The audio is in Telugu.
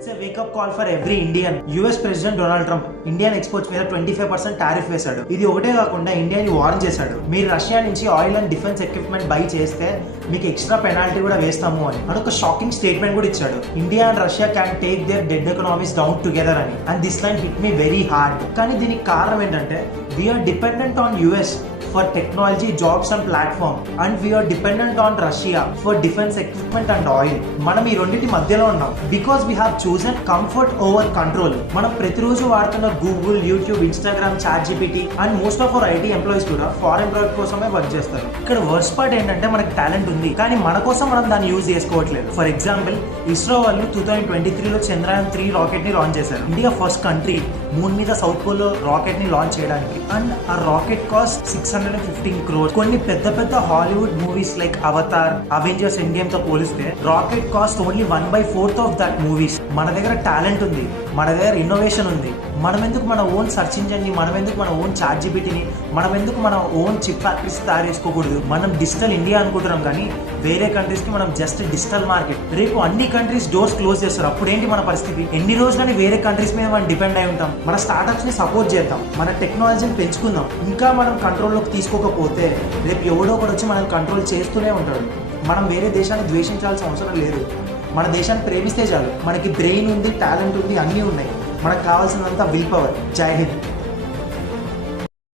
It's a wake-up call for every Indian. US President Donald Trump Indian exports మీద 25% టారిఫ్ వేశాడు. ఇది ఒకటే కాకుండా ఇండియాని వార్న్ చేశాడు. మీరు రష్యా నుంచి oil and defence equipment by చేస్తే మీకు ఎక్స్ట్రా పెనాల్టీ కూడా వేస్తాము అని ఒక షాకింగ్ స్టేట్మెంట్ కూడా ఇచ్చాడు. India and Russia can take their dead economies down together అని. And this line hit me very hard. కానీ దీనికి కారణం ఏంటంటే we are dependent on US for technology, jobs and platform, and we are dependent on Russia for defense equipment and oil. మనం ఈ రెండింటి మధ్యలో ఉన్నాం because we have chosen comfort over control. మనం ప్రతిరోజు వాడుతున్న Google, YouTube, Instagram, ChatGPT and most of our IT employees కూడా ఫారెన్ ప్రాడక్ట్ కోసమే వర్క్ చేస్తారు. ఇక్కడ వర్స్ట్ పార్ట్ ఏంటంటే మనకి టాలెంట్ ఉంది కానీ మన కోసం మనం దాన్ని యూజ్ చేసుకోవట్లేదు. ఫర్ ఎగ్జాంపుల్ ఇస్రో వాళ్ళు 2023లో చంద్రయాన్ 3 రాకెట్ ని లాంచ్ చేశారు. ఇండియా ఫస్ట్ కంట్రీ మూన్ మీద సౌత్ పోల్ లో రాకెట్ ని లాంచ్ చేయడానికి. అండ్ ఆ రాకెట్ కాస్ట్ 615 crores. కొన్ని పెద్ద పెద్ద Hollywood movies like Avatar, Avengers end game తో పోలిస్తే rocket cost only 1/4 of that movies. మన దగ్గర టాలెంట్ ఉంది, మన దగ్గర ఇన్నోవేషన్ ఉంది. మనం ఎందుకు మన ఓన్ సర్చ్ ఇంజిన్ ని, మనం ఎందుకు మన ఓన్ ChatGPTని, మనం ఎందుకు మన ఓన్ చిప్ ఫ్యాక్టరీస్ తయారు చేసుకోకూడదు? మనం డిజిటల్ ఇండియా అనుకుంటున్నాం కానీ వేరే కంట్రీస్ కి మనం జస్ట్ డిజిటల్ మార్కెట్. రేపు అన్ని కంట్రీస్ డోర్స్ క్లోజ్ చేస్తారు, అప్పుడు ఏంటి మన పరిస్థితి? ఎన్ని రోజులని వేరే కంట్రీస్ మీద మనం డిపెండ్ అయి ఉంటాం? మన స్టార్ట్అప్స్ ని సపోర్ట్ చేద్దాం, మన టెక్నాలజీని పెంచుకుందాం. ఇంకా మనం కంట్రోల్లోకి తీసుకోకపోతే రేపు ఎవడో ఒకటి వచ్చి మనం కంట్రోల్ చేస్తూనే ఉంటాడు. మనం వేరే దేశాన్ని ద్వేషించాల్సిన అవసరం లేదు. మన దేశాన్ని ప్రేమిస్తే చాలు. మనకి బ్రెయిన్ ఉంది, టాలెంట్ ఉంది, అన్నీ ఉన్నాయి. మనకు కావాల్సినంత విల్ పవర్. జై హింద్.